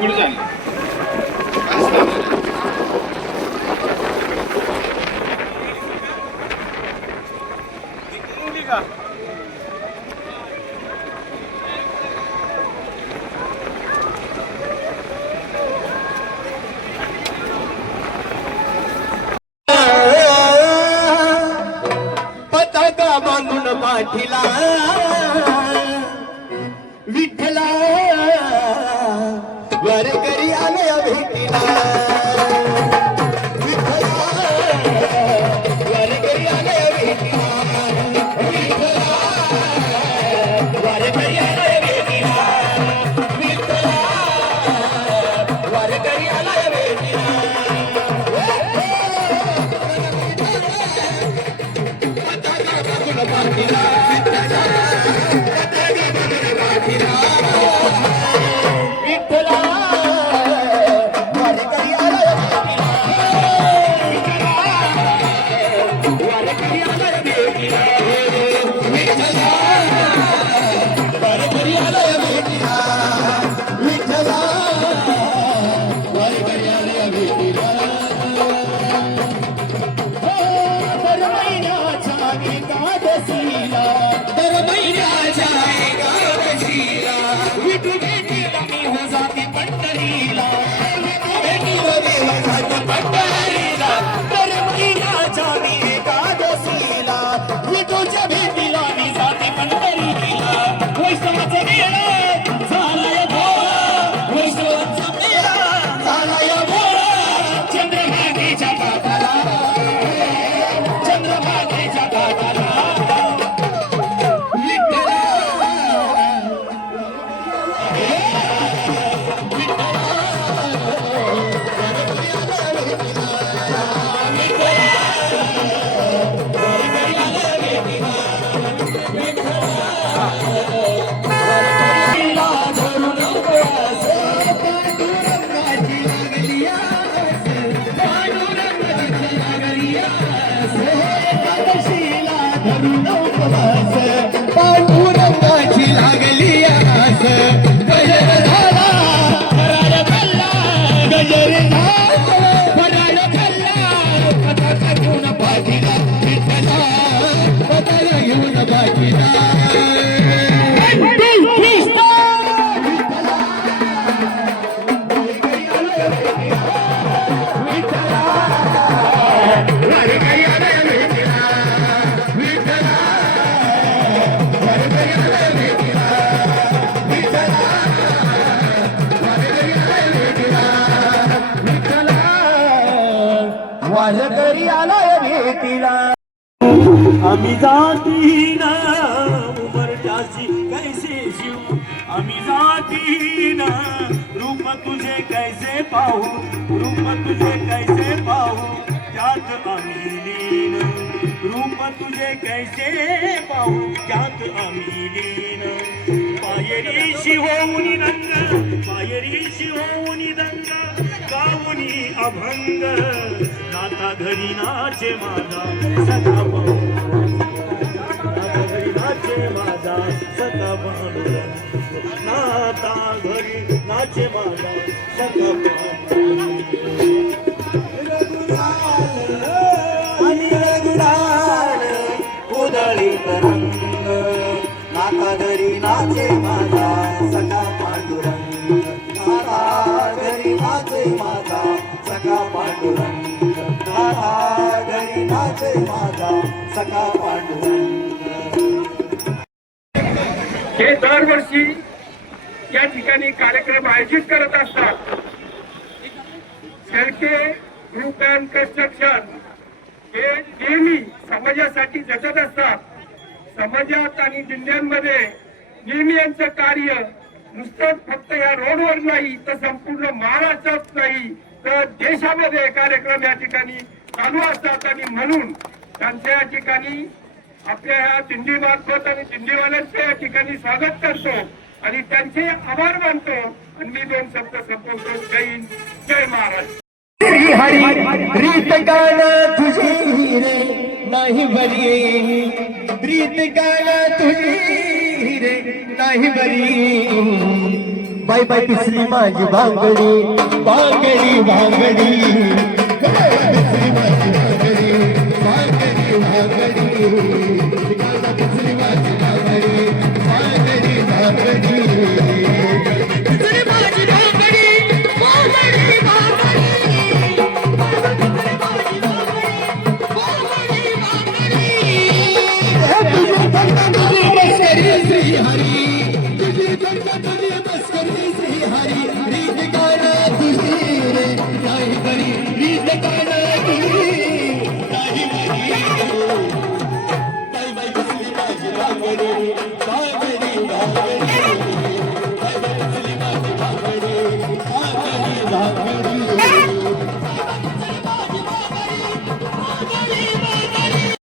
पुढे झालं पताका बांधून पाठीला विठ्ठला वारकरी आले भेटीला विठ्ठला वारकरी आले भेटीला विठ्ठला वारकरी आले भेटीला विठ्ठला वारकरी आले भेटीला पांडुरंगाची लागली आस गजर झाला फराळ खाल्ला गजर झाला फराळ खाल्ला पताका घेऊन पाठीला विठ्ठला पताका घेऊन पाठीला वारकरी आलाय भेटीला आम्ही जातीन उमरत्याची कैसे शिव आम्ही जातीन रूप तुझे कैसे पाहू रूप तुझे कैसे पाहू त्यात आम्ही लीन रूप तुझे कैसे पाहू त्यात आम्ही लीन पायरीशी होऊन रंग पायरीशी होऊन रंग गाऊनी अभंग नाता घरी नाचे माझा सखा नाता घरी नाचे माझा सखा नाता घरी नाचे माझा सखा आणि रघुराण उदळी तरंग नाता घरी नाचे माझा सखा पांडुरंग नाता घरी नाचे माझा सखा पांडुरंग घरी नाचे माझा सखा पांडुरंग हे दरवर्षी या ठिकाणी कार्यक्रम आयोजित करत असतात. शेळके ग्रुप अँड कन्स्ट्रक्शन हे नेहमी समाजासाठी झटत असतात. समाजात आणि जिल्ह्यांमध्ये नेहमी यांचं कार्य नुसतंच फक्त या रोडवर नाही तर संपूर्ण महाराष्ट्रात नाही तर देशामध्ये कार्यक्रम या ठिकाणी चालू असतात. आणि म्हणून त्यांच्या या ठिकाणी आपल्या ह्या दिंडी मार्फत आणि दिंडीवाल्यांचं या ठिकाणी स्वागत करतो आणि त्यांचे आभार मानतो. आणि मी दोन शब्द संपवतो. जय हिंद, जय महाराष्ट्र. श्री हरी रीत गाण तुझे हिरे नाही बरी रीत गाण तुझे हिरे नाही बरी बाय बाय पिसली माझी बांगडी बांगडी बांगडी बाय बाय पिसली माझी बांगडी बांगडी बांगडी पिसली माझी बांगडी बांगडी बांगडी पिसली माझी बांगडी बांगडी श्री हरी तुझी चर्चा तुझी मस्करी श्री हरी रीत गाणं तुझी रे नाही बरी रीत गाणं तुझी नाही बरी बाय बाय पिसली माझी बांगडी